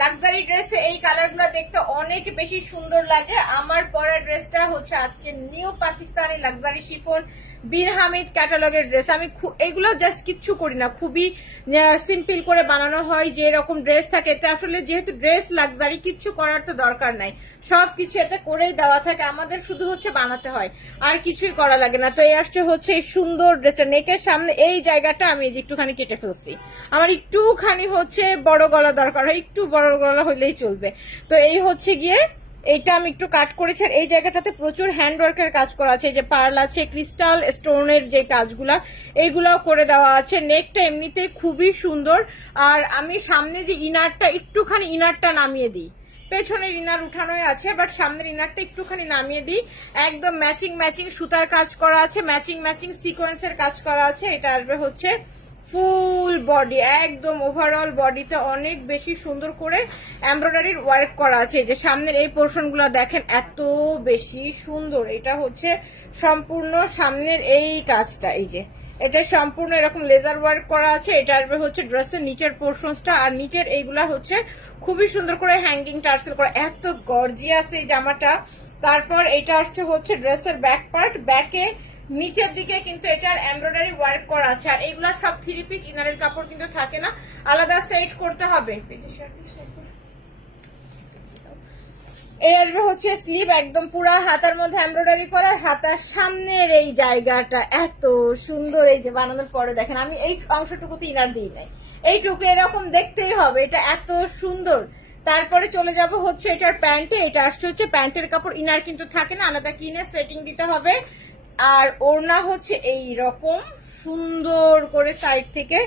Luxury ড্রেসে এই কালারগুলো দেখতে অনেক বেশি সুন্দর লাগে। আমার পরা ড্রেসটা হচ্ছে আজকে নিউ পাকিস্তানি লাক্সারি শিফন বিন হামিদ ক্যাটালগের ড্রেস। আমি এইগুলো জাস্ট কিচ্ছু করি না, খুবই সিম্পল করে বানানো হয়। যে এরকম ড্রেস থাকে এতে আসলে যেহেতু ড্রেস লাক্সারি, কিচ্ছু করার তো দরকার নাই, সবকিছু এতে করেই দেওয়া থাকে, আমাদের শুধু হচ্ছে বানাতে হয়, আর কিছুই করা লাগে না। তো এই আসছে হচ্ছে এই সুন্দর ড্রেসটা। নেকের সামনে এই জায়গাটা আমি একটুখানি কেটে ফেলছি, আমার একটুখানি হচ্ছে বড় গলা দরকার হয়, একটু বড় গলা হইলেই চলবে। তো এই হচ্ছে গিয়ে এইটা আমি একটু কাট করেছি। আর এই জায়গাটাতে প্রচুর হ্যান্ডওয়ার্কের কাজ করা আছে, যে পার্ল আছে, ক্রিস্টাল স্টোনের যে কাজগুলা এইগুলাও করে দেওয়া আছে। নেকটা এমনিতেই খুবই সুন্দর। আর আমি সামনে যে ইনারটা একটুখানি ইনারটা নামিয়ে দিই, পেছনের ইনার উঠানোই আছে, বাট সামনের ইনারটা একটুখানি নামিয়ে দিই। একদম ম্যাচিং ম্যাচিং সুতার কাজ করা আছে, ম্যাচিং ম্যাচিং সিকোয়েন্সের কাজ করা আছে। এটা আসবে হচ্ছে ফুল বডি, একদম ওভারঅল বডিতে অনেক বেশি সুন্দর করে এমব্রয়ডারির ওয়ার্ক করা আছে। যে সামনের এই পোর্শন গুলো দেখেন এত বেশি সুন্দর। এটা হচ্ছে সম্পূর্ণ সামনের এই কাজটা, এই যে এটা সম্পূর্ণ এরকম লেজার ওয়ার্ক করা আছে। এটা আসবে হচ্ছে ড্রেসের নিচের পোর্শনসটা, আর নিচের এইগুলা হচ্ছে খুবই সুন্দর করে হ্যাঙ্গিং টার্সেল করা, এত গর্জিয়াস এই জামাটা। তারপর এটা আসছে হচ্ছে ড্রেসের ব্যাক পার্ট, ব্যাকে নিচের দিকে কিন্তু এটার এমব্রয়ডারি ওয়ার্ক করা আছে। আর এইগুলা সব 3 পিস, ইনারের কাপড় কিন্তু থাকে না, আলাদা সেট করতে হবে। এই আসবে হচ্ছে স্লিভ, একদম পুরা হাতার মধ্যে এমব্রয়ডারি করার। হাতার সামনের এই জায়গাটা এত সুন্দর, এই যে বানানোর পরে দেখেন আমি এই অংশটুকুতে ইনার দিই নাই, এইটুকু এরকম দেখতেই হবে, এটা এত সুন্দর। তারপরে চলে যাব হচ্ছে এটার প্যান্টে। এটা আসছে হচ্ছে প্যান্টের কাপড়, ইনার কিন্তু থাকে না, আলাদা কিনে সেটিং দিতে হবে। আর ওড়না হচ্ছে এই রকম সুন্দর করে সাইড থেকে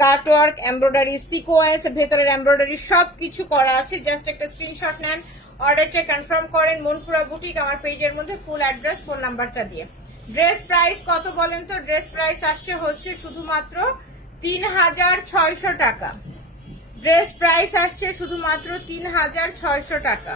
কাটওয়ার্ক, এমব্রয়ডারি, সিকোয়েন্স, ভেতরের এমব্রয়ডারি সবকিছু করা আছে। জাস্ট একটা স্ক্রিনশট নেন, অর্ডারটা কনফার্ম করেন মনপুরা বুটিক আমার পেজের মধ্যে, ফুল অ্যাড্রেস, ফোন নাম্বারটা দিয়ে। ড্রেস প্রাইস কত বলেন তো? ড্রেস প্রাইস আসছে হচ্ছে শুধুমাত্র 3600 টাকা। ড্রেস প্রাইস আসছে শুধুমাত্র 3600 টাকা।